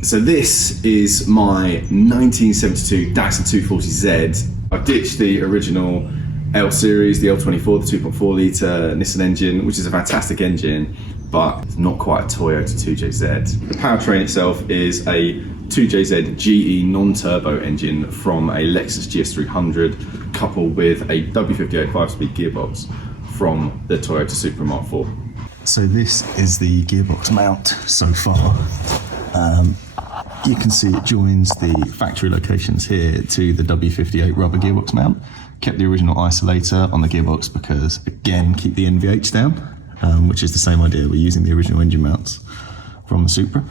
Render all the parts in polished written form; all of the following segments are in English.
So this is my 1972 Datsun 240z. I've ditched the original L series, the L24, the 2.4 litre Nissan engine, which is a fantastic engine, but it's not quite a Toyota 2JZ. The powertrain itself is a 2JZ GE non-turbo engine from a Lexus GS300 coupled with a W58 5-speed gearbox from the Toyota Supra Mk4. So this is the gearbox mount so far. You can see it joins the factory locations here to the W58 rubber gearbox mount. Kept the original isolator on the gearbox because, again, keep the NVH down, which is the same idea. We're using the original engine mounts from the Supra.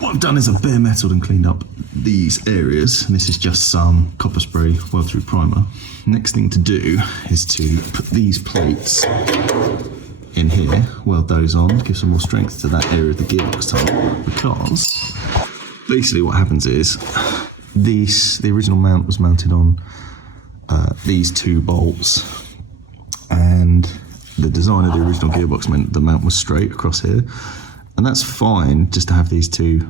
What I've done is I've bare metaled and cleaned up these areas, and this is just some copper spray weld through primer. Next thing to do is to put these plates in here, weld those on, give some more strength to that area of the gearbox tunnel, because basically what happens is the original mount was mounted on these two bolts, and the design of the original gearbox meant the mount was straight across here, and that's fine just to have these two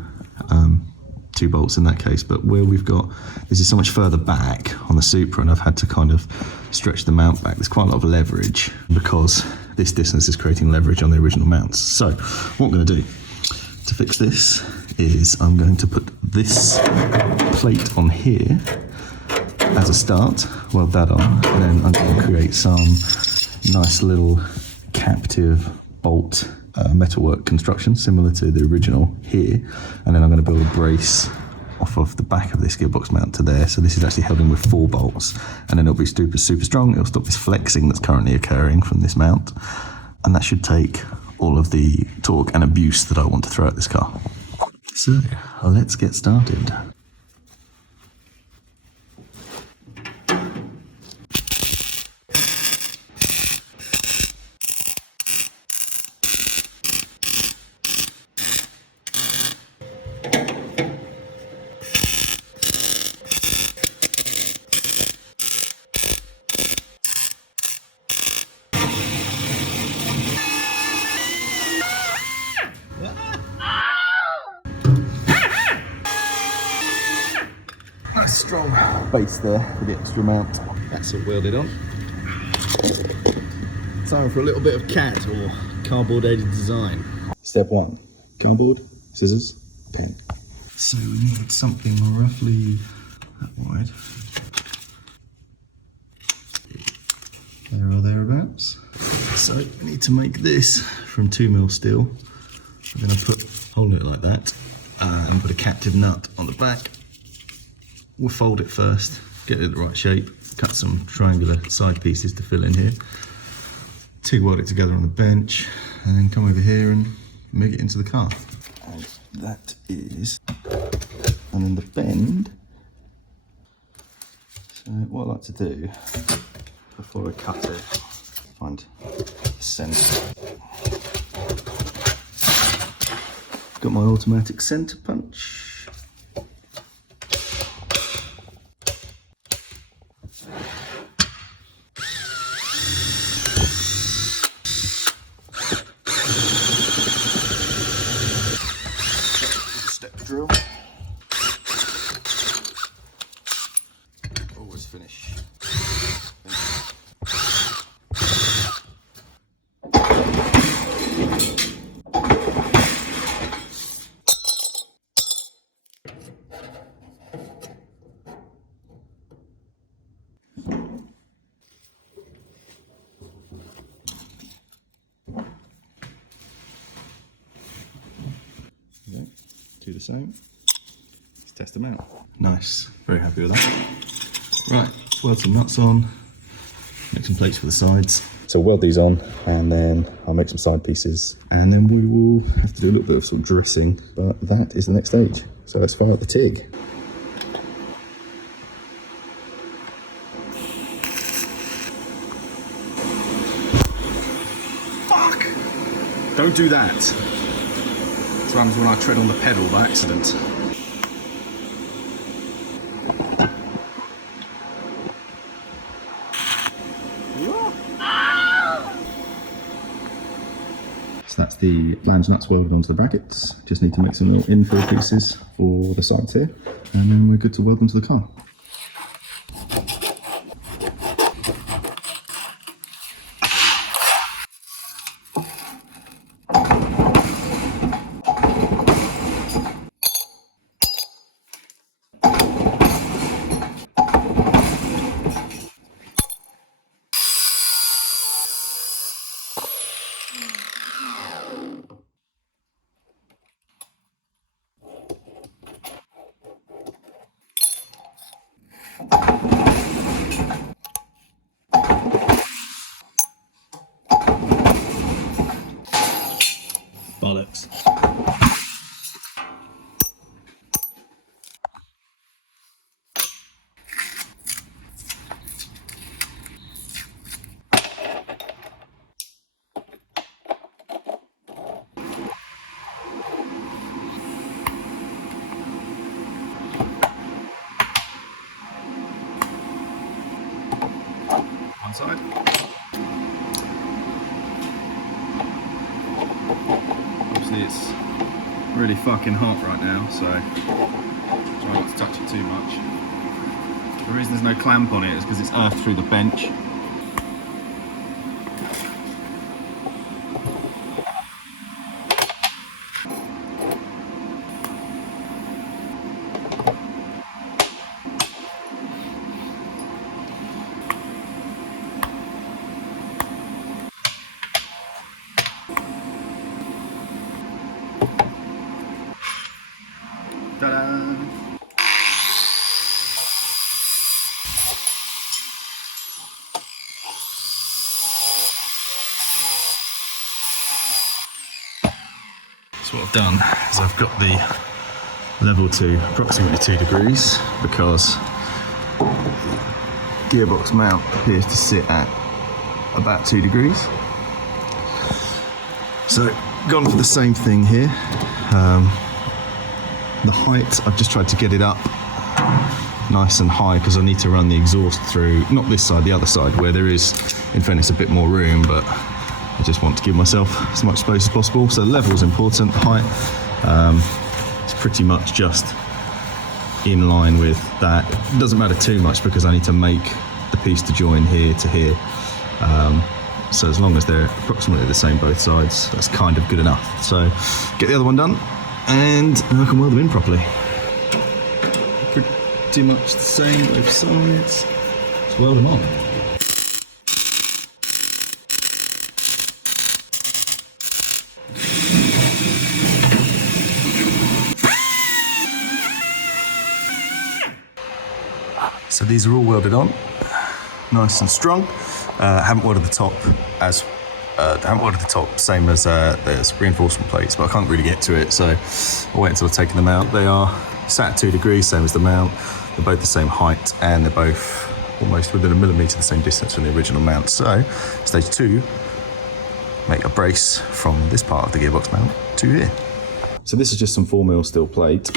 bolts in that case, but where we've got, this is so much further back on the Supra, and I've had to kind of stretch the mount back. There's quite a lot of leverage because this distance is creating leverage on the original mounts. So what I'm going to do to fix this is I'm going to put this plate on here as a start, weld that on, and then I'm going to create some nice little captive bolt metalwork construction similar to the original here, and then I'm going to build a brace off of the back of this gearbox mount to there. So this is actually held in with 4 bolts, and then it'll be super strong. It'll stop this flexing that's currently occurring from this mount, and that should take all of the torque and abuse that I want to throw at this car. So let's get started. Strong base there for the extra mount. That's all welded on. Time for a little bit of CAD, or cardboard aided design. Step 1, cardboard, scissors, pin. So we need something roughly that wide. There or thereabouts. So we need to make this from 2mm steel. We're going to hold it like that and put a captive nut on the back. We'll fold it first, get it the right shape, cut some triangular side pieces to fill in here, TIG weld it together on the bench, and then come over here and make it into the car. And that is, and then the bend. So what I like to do before I cut it, find the centre. Got my automatic centre punch. Drill. Always finish. Okay. Do the same. Let's test them out. Nice, very happy with that. Right, weld some nuts on, make some plates for the sides. So weld these on, and then I'll make some side pieces, and then we will have to do a little bit of sort of dressing, but that is the next stage. So let's fire up the TIG. Fuck! Don't do that. That's what happens when I tread on the pedal by accident. So that's got the flange nuts welded onto the brackets. Just need to make some little infill pieces for the sides here, and then we're good to weld them to the car. Bollocks. One side. Obviously it's really fucking hot right now, so try not to touch it too much. The reason there's no clamp on it is because it's earthed through the bench. Ta-da! So what I've done is I've got the level to approximately 2 degrees because the gearbox mount appears to sit at about 2 degrees. So gone for the same thing here. The height, I've just tried to get it up nice and high because I need to run the exhaust through, not this side, the other side, where there is, in fairness, a bit more room, but I just want to give myself as much space as possible. So the level is important, height, it's pretty much just in line with that. It doesn't matter too much because I need to make the piece to join here to here. So as long as they're approximately the same both sides, that's kind of good enough. So get the other one done, and I can weld them in properly. Pretty much the same both sides. Let's weld them on. So these are all welded on, nice and strong. Haven't welded the top same as there's reinforcement plates, but I can't really get to it, so I'll wait until I've taken them out. They are sat at 2 degrees, same as the mount. They're both the same height, and they're both almost within a millimetre the same distance from the original mount. So stage 2, make a brace from this part of the gearbox mount to here. So this is just some 4mm steel plate,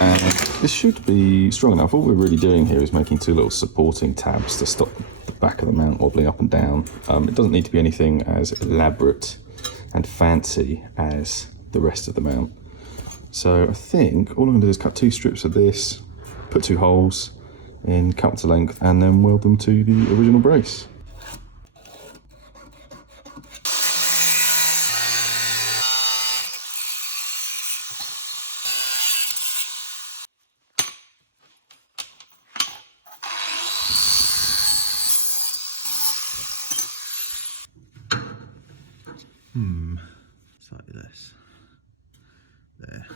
and this should be strong enough. All we're really doing here is making 2 little supporting tabs to stop the back of the mount wobbling up and down. It doesn't need to be anything as elaborate and fancy as the rest of the mount. So I think all I'm going to do is cut 2 strips of this, put 2 holes in cut to length, and then weld them to the original brace. Slightly less. There.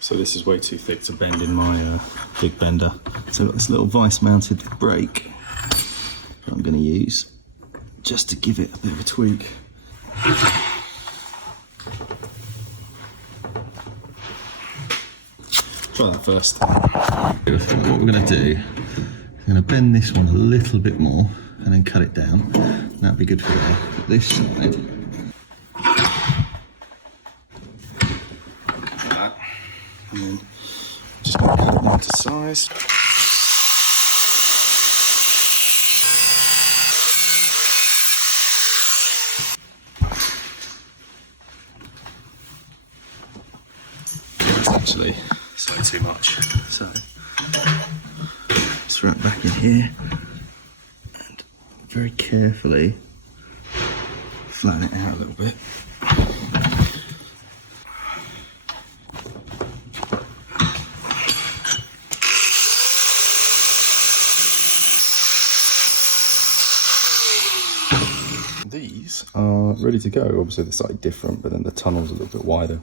So this is way too thick to bend in my big bender. So I've got this little vice mounted brake that I'm going to use just to give it a bit of a tweak. Try that first. What we're going to do, I'm going to bend this one a little bit more and then cut it down. That'd be good for there. But this side, like that, and then just going to cut it down to size. It's actually slightly too much, so throw it back in here and very carefully flatten it out a little bit. These are ready to go. Obviously they're slightly different, but then the tunnel's a little bit wider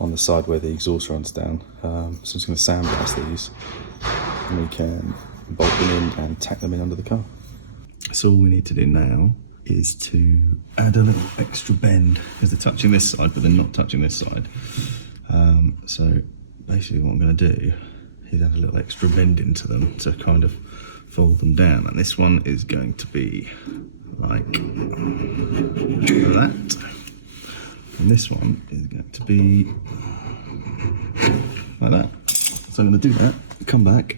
on the side where the exhaust runs down. So I'm just going to sandblast these and we can bolt them in and tack them in under the car. So all we need to do now is to add a little extra bend, because they're touching this side but they're not touching this side. So basically what I'm going to do is add a little extra bend into them to kind of fold them down, and this one is going to be like that, and this one is going to be like that. So I'm going to do that, come back,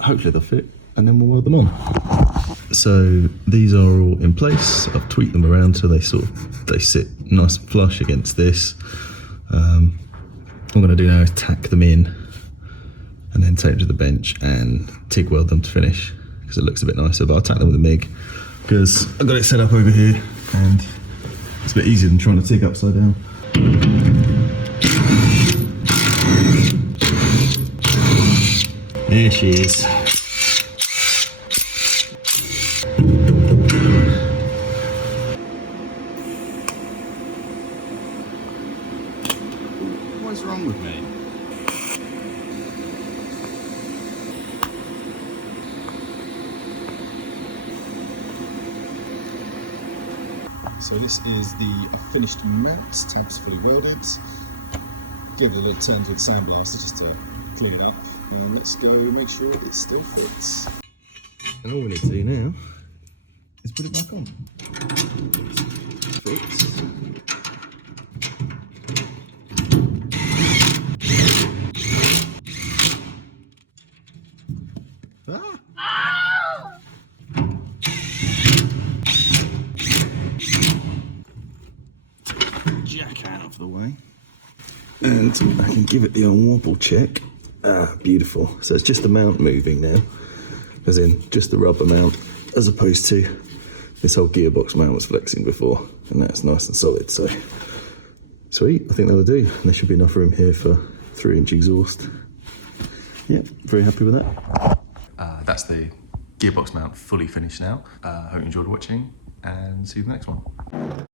hopefully they'll fit, and then we'll weld them on. So these are all in place. I've tweaked them around so they sit nice and flush against this. What I'm going to do now is tack them in and then take them to the bench and TIG weld them to finish, because it looks a bit nicer. But I'll tack them with a MIG because I've got it set up over here and it's a bit easier than trying to TIG upside down. There she is. What's wrong with me? So this is the finished mount, tabs fully welded. Give it a little turn with the sandblaster just to clean it up. And let's go make sure it still fits. And all we need to do now is put it back on. Fits. Jack out of the way. And I can give it the old wobble check. Ah, beautiful. So it's just the mount moving now, as in just the rubber mount, as opposed to this whole gearbox mount was flexing before, and that's nice and solid. So sweet, I think that'll do. And there should be enough room here for 3-inch exhaust. Yeah, very happy with that. That's the gearbox mount fully finished now. Hope you enjoyed watching, and see you in the next one.